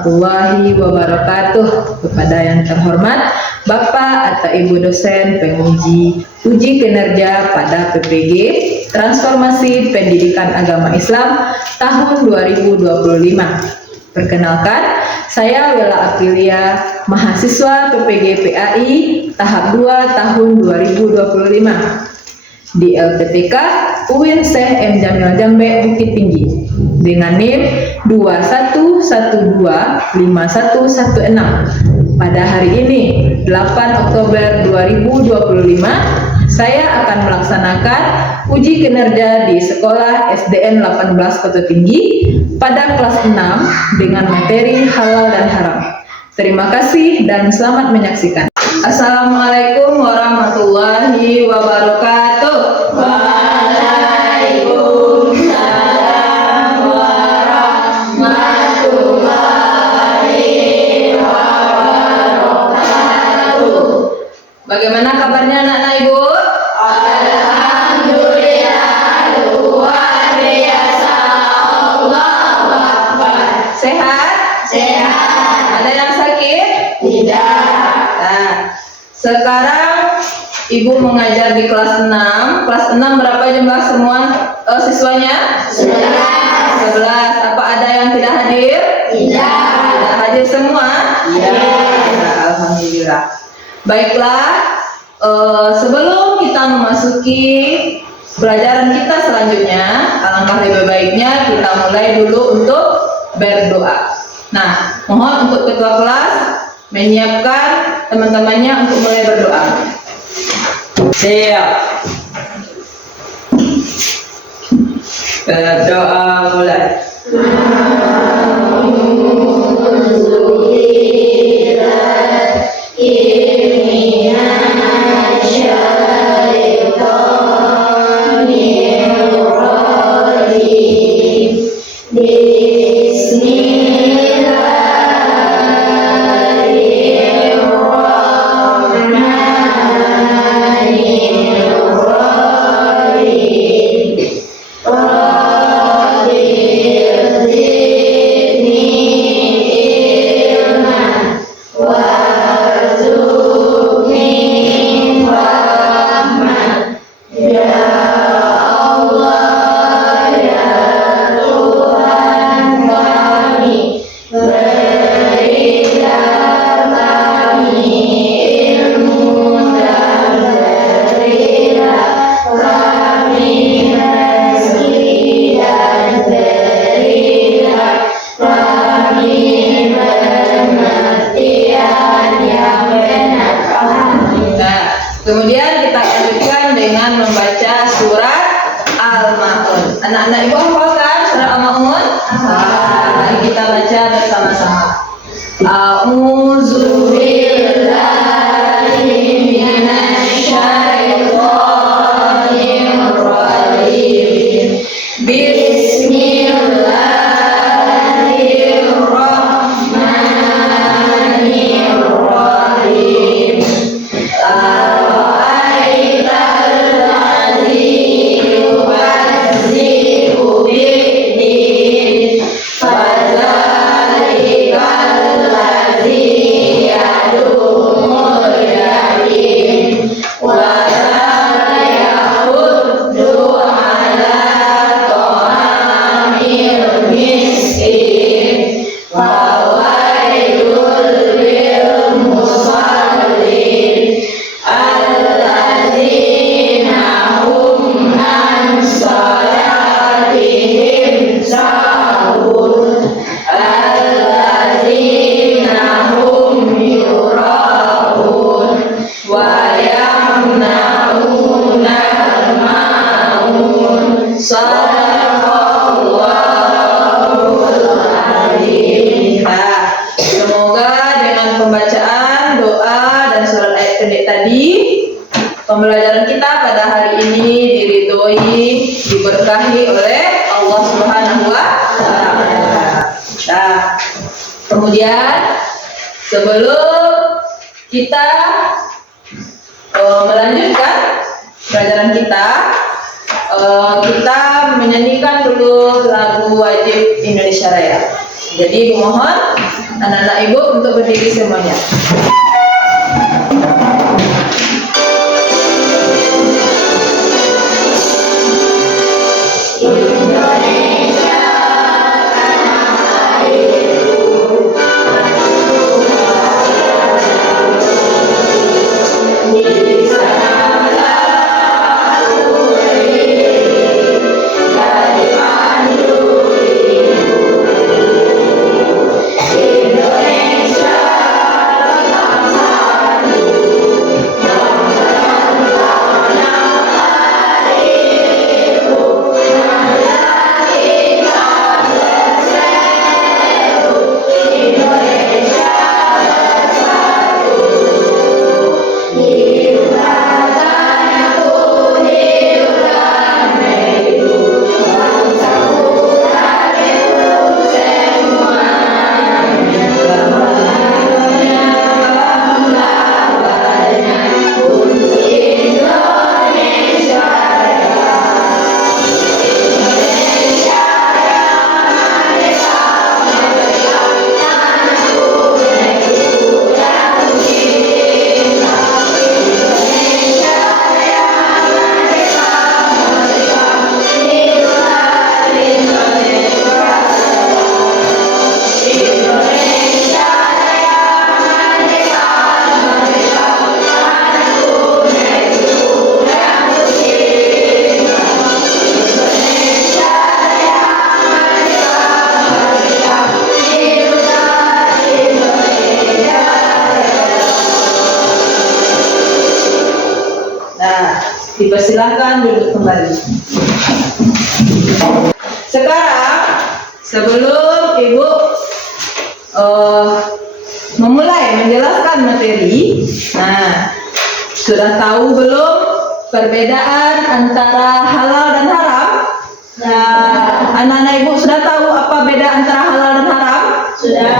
warahmatullahi wabarakatuh. Kepada yang terhormat Bapak atau Ibu dosen penguji uji kinerja pada PPG Transformasi Pendidikan Agama Islam tahun 2025. Perkenalkan, saya Wela Aprilia, mahasiswa PPG PAI tahap 2 tahun 2025 di LPTK UIN Syekh M. Jamil Jambe Bukit Tinggi dengan NIM 21125116. Pada hari ini 8 Oktober 2025 saya akan melaksanakan uji kinerja di Sekolah SDN 18 Kota Tinggi pada kelas 6 dengan materi halal dan haram. Terima kasih dan selamat menyaksikan. Assalamualaikum warahmatullahi wabarakatuh. Waalaikumsalam warahmatullahi wabarakatuh. Bagaimana kabarnya anak-anak Ibu? Alhamdulillah, luar biasa. Allahu Akbar. Sehat? Sehat. Ada yang sakit? Tidak. Nah, sekarang Ibu mengajar di kelas 6. Kelas 6 berapa jumlah semua siswanya? 11. Apa ada yang tidak hadir? Tidak. Tidak hadir semua? Iya. Nah, alhamdulillah. Baiklah, sebelum kita memasuki pelajaran kita selanjutnya, alangkah lebih baiknya kita mulai dulu untuk berdoa. Nah, mohon untuk ketua kelas menyiapkan teman-temannya untuk mulai berdoa. Siap. Berdoa mulai. Kemudian kita lanjutkan dengan membaca surat Al-Ma'un. Anak-anak Ibu hafalkan surat Al-Ma'un? Mari kita baca bersama-sama. A'udzu billahi minasy syaithanir rajim. Bismillahirrahmanirrahim. Semoga dengan pembacaan doa dan surat ayat pendek tadi, pembelajaran kita pada hari ini diridhoi, diberkahi oleh Allah Subhanahu wa Ta'ala. Nah, kemudian sebelum kita melanjutkan pelajaran kita, kita menyanyikan dulu lagu wajib Indonesia Raya. Jadi mohon anak-anak ibu untuk berdiri semuanya. Dipersilakan duduk kembali. Sekarang sebelum ibu memulai menjelaskan materi, nah sudah tahu belum perbedaan antara halal dan haram? Nah, anak-anak ibu sudah tahu apa beda antara halal dan haram? Sudah.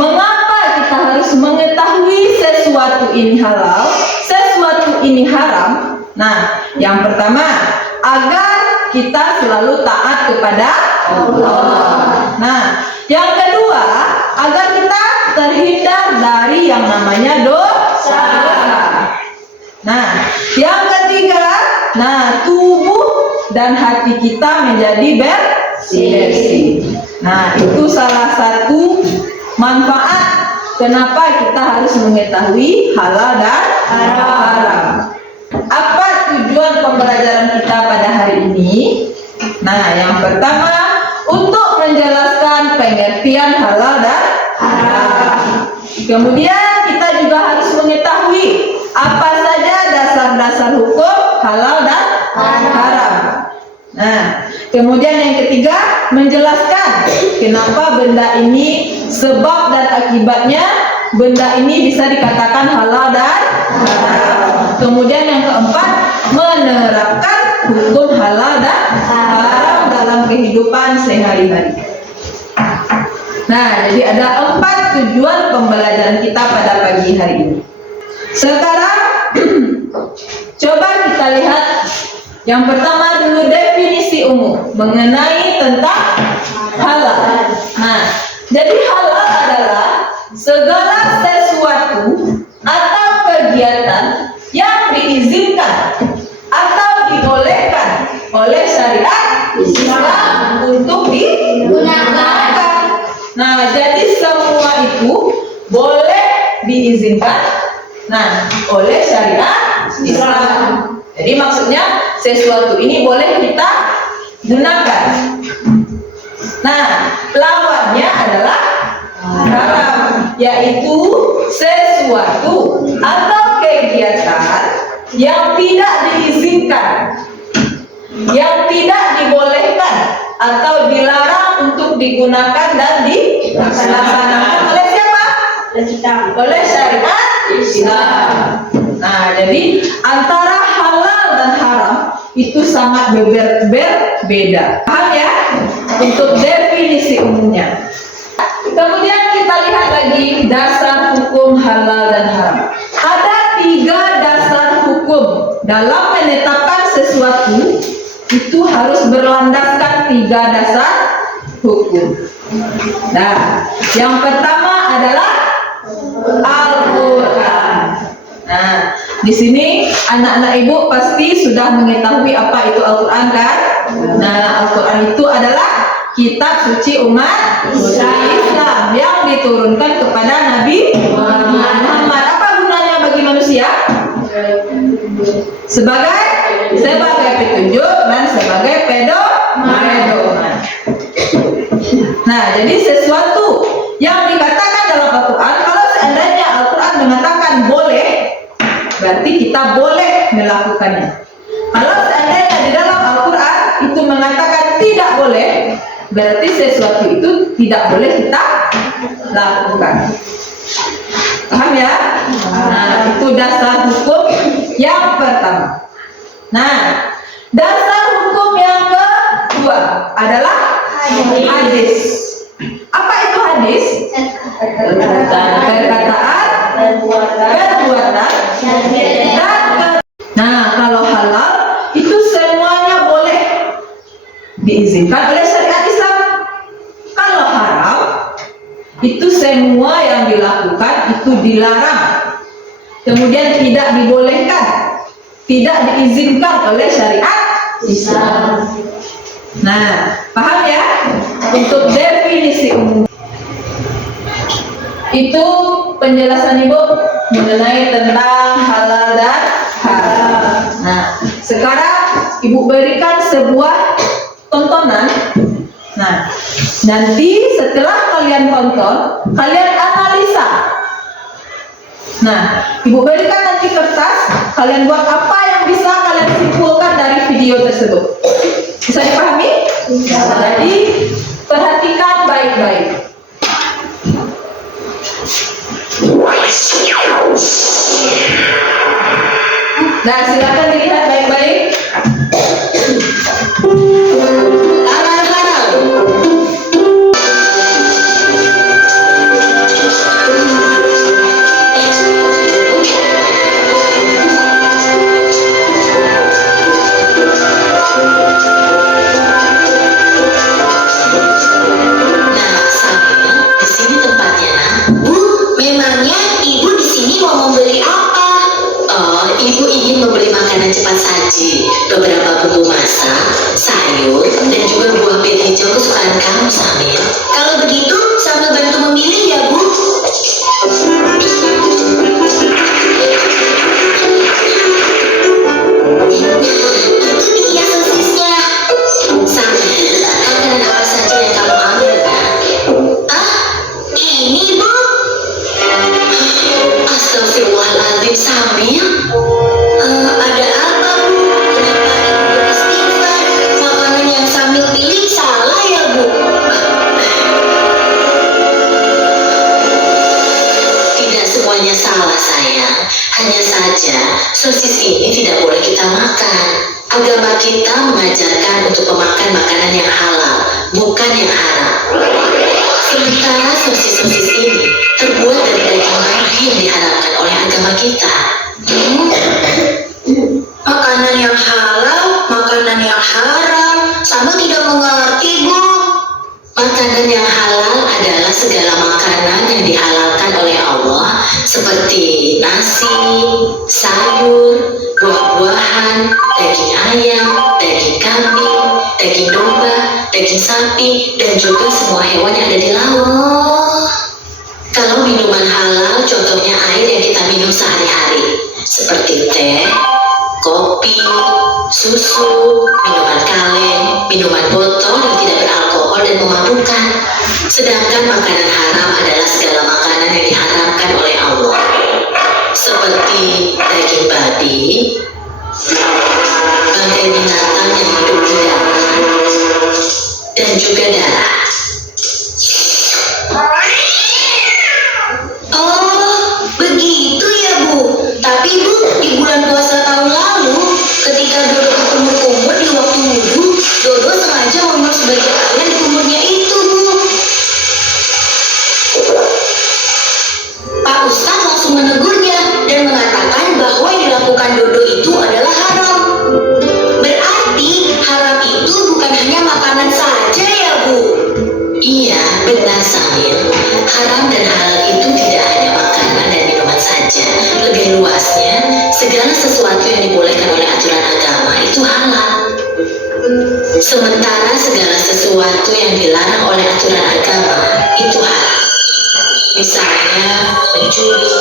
Mengapa kita harus mengetahui sesuatu ini halal, sesuatu ini haram? Nah, yang pertama, agar kita selalu taat kepada Allah. Nah, yang kedua, agar kita terhindar dari yang namanya dosa. Nah, yang ketiga, nah tubuh dan hati kita menjadi bersih. Nah, itu salah satu manfaat kenapa kita harus mengetahui halal dan haram. Apa tujuan pembelajaran kita pada hari ini? Nah, yang pertama, untuk menjelaskan pengertian halal dan haram. Kemudian kita juga harus mengetahui apa saja dasar-dasar hukum halal dan haram. Nah, kemudian yang ketiga, menjelaskan kenapa benda ini, sebab dan akibatnya benda ini bisa dikatakan halal dan haram. Kemudian yang keempat, menerapkan hukum halal dan haram dalam kehidupan sehari-hari. Nah, jadi ada 4 tujuan pembelajaran kita pada pagi hari ini. Sekarang coba kita lihat yang pertama dulu, definisi umum mengenai tentang halal. Nah, jadi halal adalah segala sesuatu atau kegiatan yang diizinkan atau dibolehkan oleh syariat Islam untuk digunakan. Nah, jadi semua itu boleh diizinkan oleh syariat Islam. Jadi maksudnya sesuatu ini boleh kita gunakan. Nah, lawannya adalah haram, yaitu sesuatu atau kegiatan yang tidak diizinkan, yang tidak dibolehkan atau dilarang untuk digunakan dan dilaksanakan oleh siapa? Oleh syariat Islam. Nah, jadi antara halal dan haram itu sangat berbeda. Paham ya? Untuk definisi umumnya. Kemudian kita lihat lagi dasar hukum halal dan haram. Ada 3 dasar hukum dalam menetapkan sesuatu, itu harus berlandaskan 3 dasar hukum. Nah, yang pertama adalah Al-Quran. Nah, di sini anak-anak ibu pasti sudah mengetahui apa itu Al-Quran kan? Nah, Al-Quran itu adalah kitab suci umat Islam yang diturunkan kepada Nabi Muhammad. Apa gunanya bagi manusia? Sebagai petunjuk dan sebagai pedoman. Nah, jadi sesuatu yang dikatakan dalam Al-Quran, kalau seandainya Al-Quran mengatakan boleh, berarti kita boleh melakukannya. Kalau seandainya di dalam Al-Quran itu mengatakan tidak boleh, berarti sesuatu itu tidak boleh kita lakukan. Paham ya? Nah, itu dasar hukum yang pertama. Nah, dasar hukum yang kedua adalah hadis. Apa itu hadis? Perkataan, perbuatan, dan nah, kalau halal itu semuanya boleh diizinkan oleh syariat Islam. Kalau haram itu semua yang dilakukan itu dilarang, kemudian tidak dibolehkan, tidak diizinkan oleh syariat Islam. Nah, paham ya? Untuk definisi umum itu penjelasan ibu mengenai tentang halal dan haram. Nah, sekarang ibu berikan sebuah tontonan. Nah, nanti setelah kalian tonton, kalian analisa. Nah, ibu berikan nanti kertas, kalian buat apa yang bisa kalian simpulkan dari video tersebut. Bisa dipahami? Jadi, perhatikan baik-baik. Nah, silakan dilihat baik-baik. Halal haram. Nah, Samil, di sini tempatnya. Bu, memangnya ibu di sini mau membeli apa? Oh, ibu ingin membeli makanan cepat saji, beberapa bumbu masak, sayur, dan juga buah pil hijau kesukaan kamu, Samil. Kalau begitu, sambil bantu memilih ya, Bu. Itu dia sosisnya. Samil, makanan apa saja yang kamu ambil, kan? Ah, ini, Bu. Astagfirullahaladzim, Samil. Ada apa, Bu? Kenapa ibu beristighfar? Makanan yang Samil pilih salah ya, Bu? Tidak semuanya salah, sayang. Hanya saja, sosis ini tidak boleh kita makan. Agama kita mengajarkan untuk memakan makanan yang halal, bukan yang haram. Sementara sosis-sosis ini terbuat dari daging babi yang diharamkan oleh agama kita. Makanan yang halal, makanan yang haram, sama tidak mengerti, Bu. Makanan yang halal adalah segala makanan yang dihalalkan oleh Allah, seperti nasi, sayur, buah-buahan, daging ayam, daging kambing, daging domba, daging sapi, dan juga semua hewan yang ada di laut. Kalau minuman halal, contohnya air yang kita minum sehari-hari, seperti teh, kopi, susu, minuman kaleng, minuman botol yang tidak beralkohol dan memabukkan. Sedangkan makanan haram adalah segala makanan yang diharamkan oleh Allah, seperti daging babi, bangkai binatang yang hidup di darat, dan juga darah. Oh, begitu ya, Bu. Tapi, Bu, di bulan puasa tahun lalu, ketika Dodo berkumur-kumur di waktu wudhu, Dodo sengaja membuang sebagian air di kumurnya itu, Bu. Pak Ustadz langsung menegurnya dan mengatakan bahwa yang dilakukan Dodo itu adalah haram. Berarti haram itu bukan hanya makanan saja ya, Bu? Iya, benar, Samil. Haram dan halal Sementara segala sesuatu yang dilarang oleh aturan agama itu haram. Misalnya mencuri,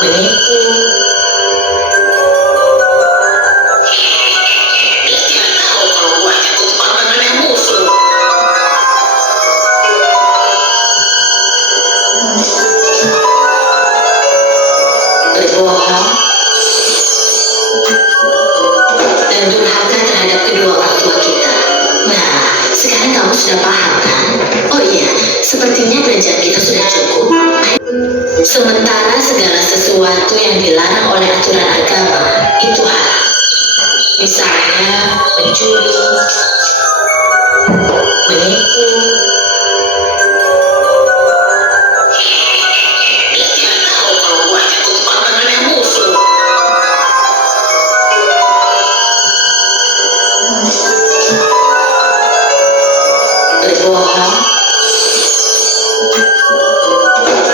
menipu. Dia tidak tahu kalau buahnya kutukan pandangan musuh. Berbohong dan durhaka terhadap kedua orang tua kita. Nah, sekarang kamu sudah paham kan? Oh iya, sepertinya belanjaan kita sudah cukup. Sementara segala sesuatu yang dilarang oleh aturan agama itu haram. Misalnya mencuri, menipu. Dia tidak tahu kalau buahnya kutukan pandangan musuh. Berbohong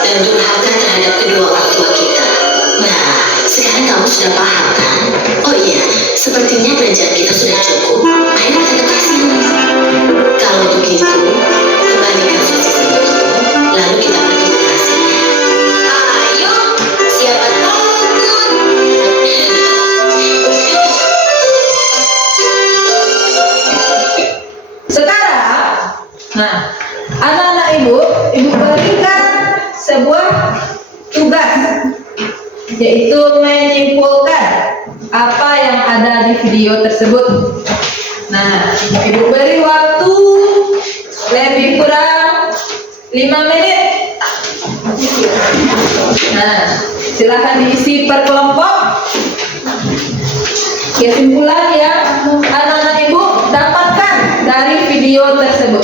dan durhaka terhadap kedua orang tua kita. Nah, sekarang kamu sudah paham kan? Oh iya, sepertinya belanjaan kita sudah cukup. Ayo kita ke kasir. Kalau begitu, kembalikan sosis itu, lalu kita pergi ke kasir. Ayo, siapa takut? Sekarang, nah, anak-anak ibu berikan sebuah tugas, yaitu menyimpulkan apa yang ada di video tersebut. Nah, ibu beri waktu lebih kurang 5 menit. Nah, silakan diisi per kelompok. Kesimpulan yang anak-anak ibu dapatkan dari video tersebut.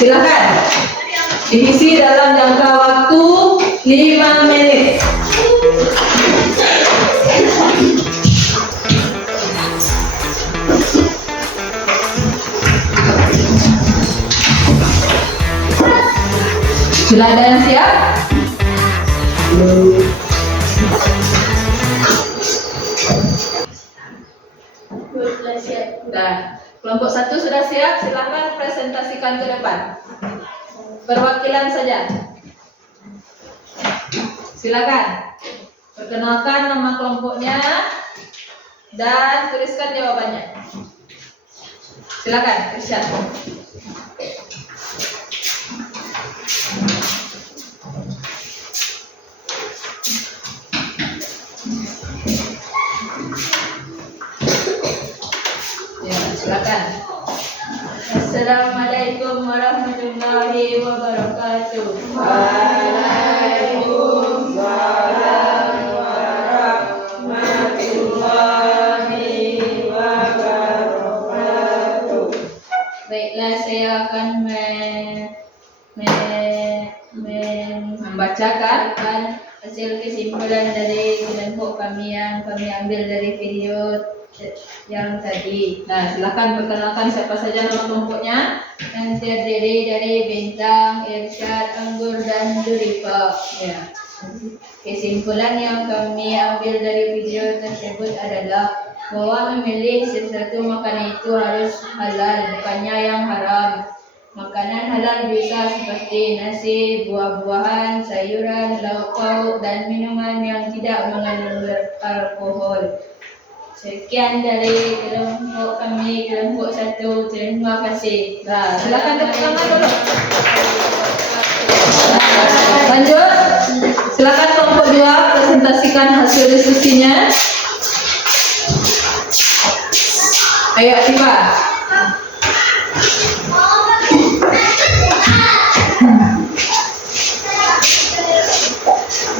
Silakan diisi dalam jangka waktu 5 menit. Sudah ada yang siap? Sudah. Kelompok 1 sudah siap, silahkan presentasikan ke depan. Perwakilan saja. Silakan. Perkenalkan nama kelompoknya dan tuliskan jawabannya. Silakan, Irsyad. Ya, silakan. Assalamualaikum warahmatullahi wabarakatuh. Waalaikumsalam warahmatullahi wabarakatuh. Baiklah, saya akan membacakan hasil kesimpulan dari kelompok kami yang kami ambil dari video yang tadi. Nah, silakan perkenalkan siapa saja nama kelompoknya, yang terdiri dari Bintang, Irsyad, Anggur, dan Durifa. Ya. Kesimpulan yang kami ambil dari video tersebut adalah bahwa memilih sesuatu makanan itu harus halal, bukannya yang haram. Makanan halal bisa seperti nasi, buah-buahan, sayuran, lauk pauk, dan minuman yang tidak mengandung alkohol. Sekian dari kelompok kami, kelompok 1. Terima kasih. Nah, silakan tepuk tangan dulu. Lanjut. Silakan kelompok 2 presentasikan hasil diskusinya. Ayo, Atifa.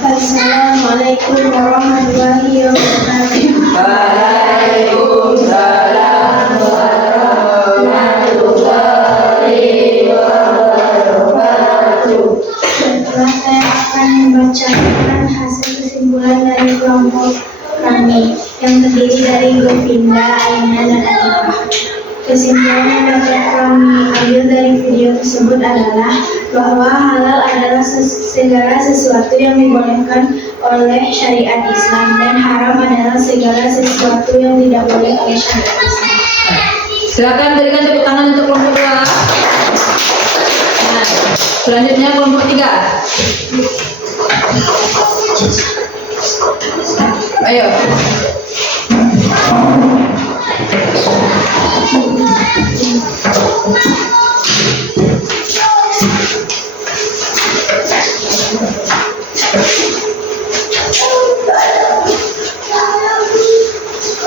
Assalamualaikum warahmatullahi wabarakatuh. Waalaikumsalam warahmatullahi wabarakatuh. Setelah saya akan membacakan hasil kesimpulan dari kelompok kami yang terdiri dari Govinda, Aina, dan Atifah. Kesimpulan yang dapat kami ambil dari video tersebut adalah bahwa halal adalah segala sesuatu yang dibolehkan oleh syariat Islam dan haram adalah segala sesuatu yang tidak boleh oleh syariat Islam. Silakan berikan tepuk tangan untuk kelompok 2. Nah, selanjutnya kelompok 3. Ayo.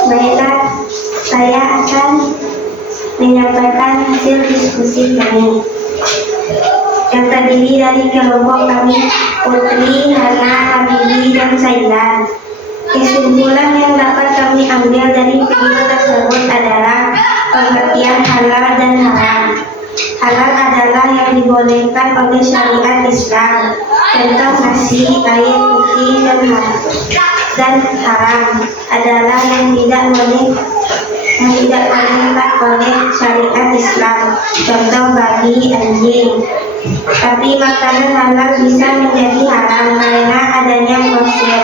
Baiklah, saya akan menyampaikan hasil diskusi kami yang terdiri dari kelompok kami Putri, Hana, Habibi, dan Sailan. Kesimpulan yang dapat kami ambil dari video tersebut adalah pengertian halal dan haram. Halal adalah yang dibolehkan oleh syariat Islam, contoh nasi, air putih, dan haram adalah yang tidak bolehkan oleh syariat Islam, contoh babi, anjing. Tapi makanan halal bisa menjadi haram karena adanya proses.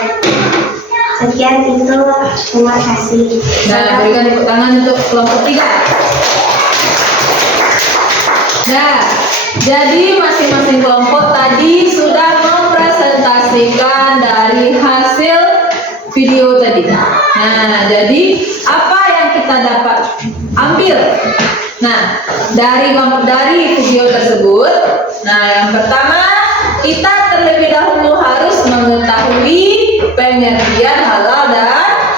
Sekian itu, terima kasih. Nah, berikan tepuk tangan untuk kelompok 3. Nah, jadi masing-masing kelompok tadi sudah mempresentasikan dari hasil video tadi. Nah, jadi apa yang kita dapat ambil? Nah, dari video tersebut, nah yang pertama kita terlebih dahulu harus mengetahui pengertian halal dan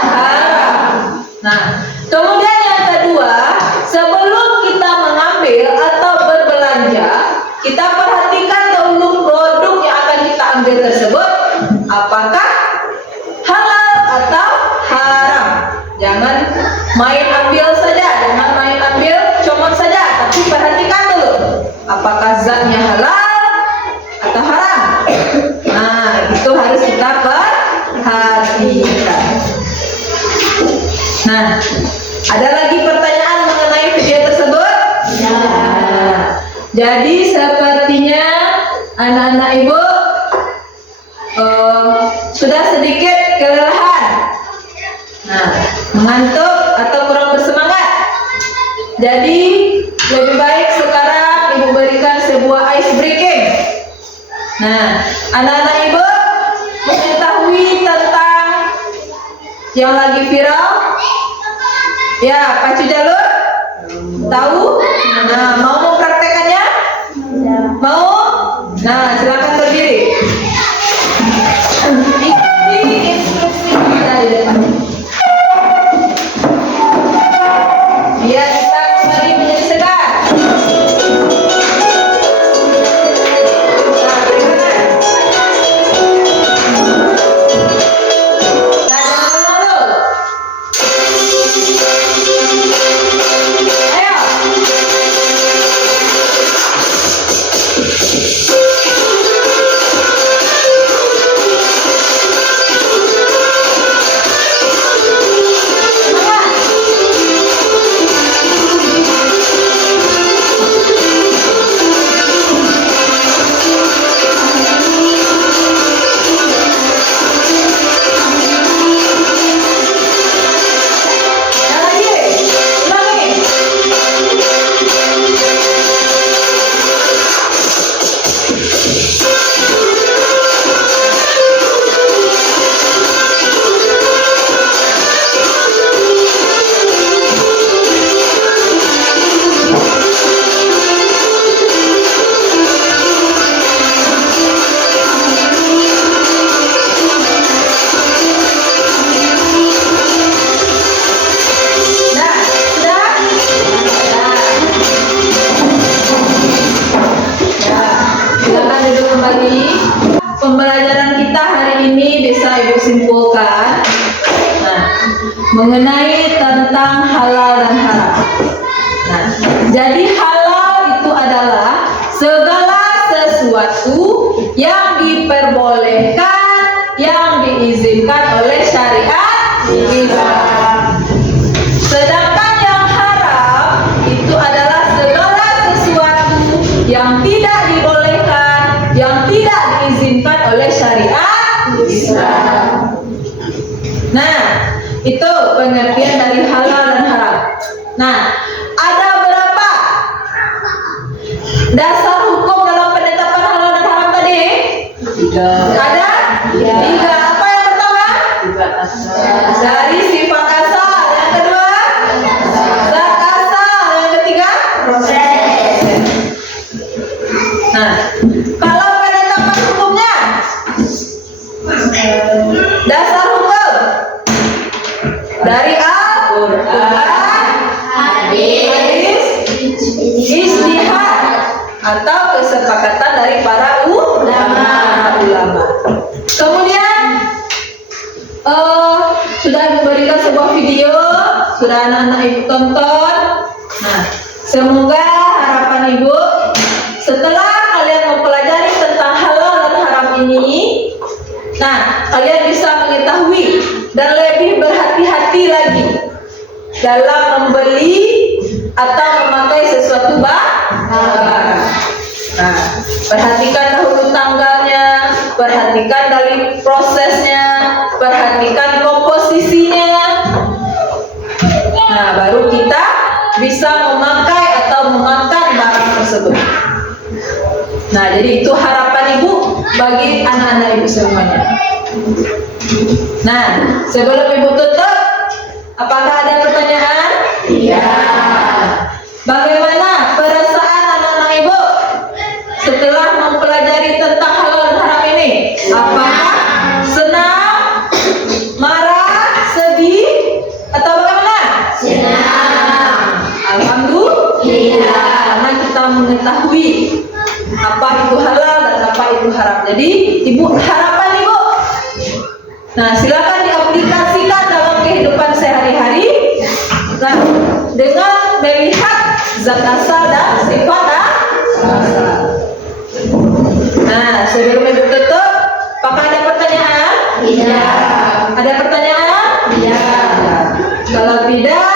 haram. Nah, kemudian yang kedua, sebelum kita mengambil atau berbelanja, kita perhatikan dahulu produk yang akan kita ambil tersebut apakah halal atau haram. Jangan main ambil saja, jangan main ambil comot saja, tapi perhatikan dulu apakah zatnya halal atau haram. Nah, itu harus kita perhatikan. Nah, ada lagi pertanyaan mengenai video tersebut? Nah, jadi sepertinya anak-anak ibu sudah sedikit kelelahan. Nah, mengantuk atau kurang bersemangat. Jadi lebih baik sekarang ibu berikan sebuah ice breaking. Nah, anak-anak ibu mengetahui tentang yang lagi viral? Ya, pacu jalur? Tahu? Nah, mau mempraktekannya? Mau? Nah, silakan berdiri. Ikuti instruksi kita di depan. Biar kita kembali menjadi segar. Nah, berikan. Nah, jangan ulur. Ayo. Pembelajaran kita hari ini bisa ibu simpulkan mengenai tentang halal dan haram. Nah, jadi halal itu adalah segala sesuatu yang diperbolehkan, yang diizinkan oleh syariat Islam. Sedangkan yang haram itu adalah segala sesuatu yang tidak dibolehkan, yang tidak diizinkan oleh syariat Islam. Nah, itu pengertian dari halal dan haram. Nah, ada Ada? Tiga. Apa yang pertama? Dari sifat asal. Yang kedua? Zat asal. Yang ketiga? Proses. Nah, kalau penetapan hukumnya, dasar hukum dari Al-Quran, hadis, ijtihad, atau kesepakatan dari para ulama. Kemudian sudah Ibu berikan sebuah video, sudah anak-anak Ibu tonton. Nah, semoga harapan Ibu setelah kalian mempelajari tentang halal dan haram ini, nah kalian bisa mengetahui dan lebih berhati-hati lagi dalam membeli atau memakai sesuatu barang. Nah, perhatikan dahulu tanggalnya, perhatikan dari prosesnya, perhatikan komposisinya. Nah, baru kita bisa memakai atau memakan barang tersebut. Nah, jadi itu harapan Ibu bagi anak-anak Ibu semuanya. Nah, sebelum Ibu tutup, apakah ada pertanyaan? Iya. Bagaimana perasaan anak-anak Ibu setelah mempelajari tentang halal dan haram ini? Apakah senang, marah, sedih, atau bagaimana? Senang. Alhamdulillah, karena kita mengetahui apa itu halal dan apa itu haram. Jadi, harapan Ibu, nah silakan diaplikasikan dalam kehidupan sehari-hari. Nah, dengan melihat zat asal dan sifat asal. Nah, sebelum Ibu tutup, apakah ada pertanyaan? Iya. Ada pertanyaan? Iya. Kalau tidak,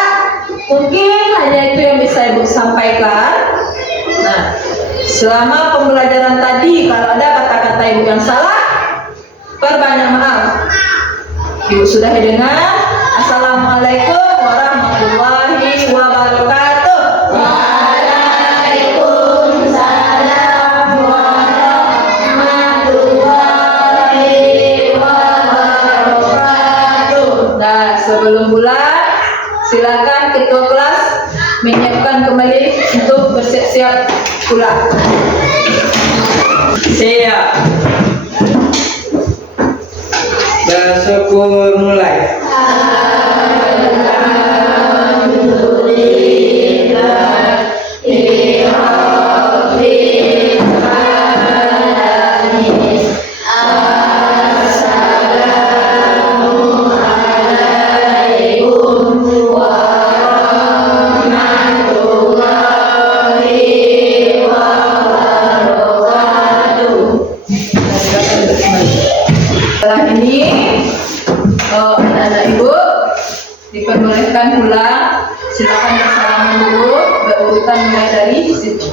mungkin hanya itu yang bisa Ibu sampaikan. Nah, selama pembelajaran tadi, kalau ada kata-kata Ibu yang salah, perbanyak maaf. Ibu sudah dengar. Assalamualaikum warahmatullahi wabarakatuh. Waalaikumsalam warahmatullahi wabarakatuh. Nah, sebelum pulang, silakan ketua kelas menyiapkan kembali untuk bersiap-siap pulang. Siap. Bersyukur mulai. Setelah ini, anak-anak Ibu diperbolehkan pulang. Silakan bersalaman dulu, berurutan mulai dari situ.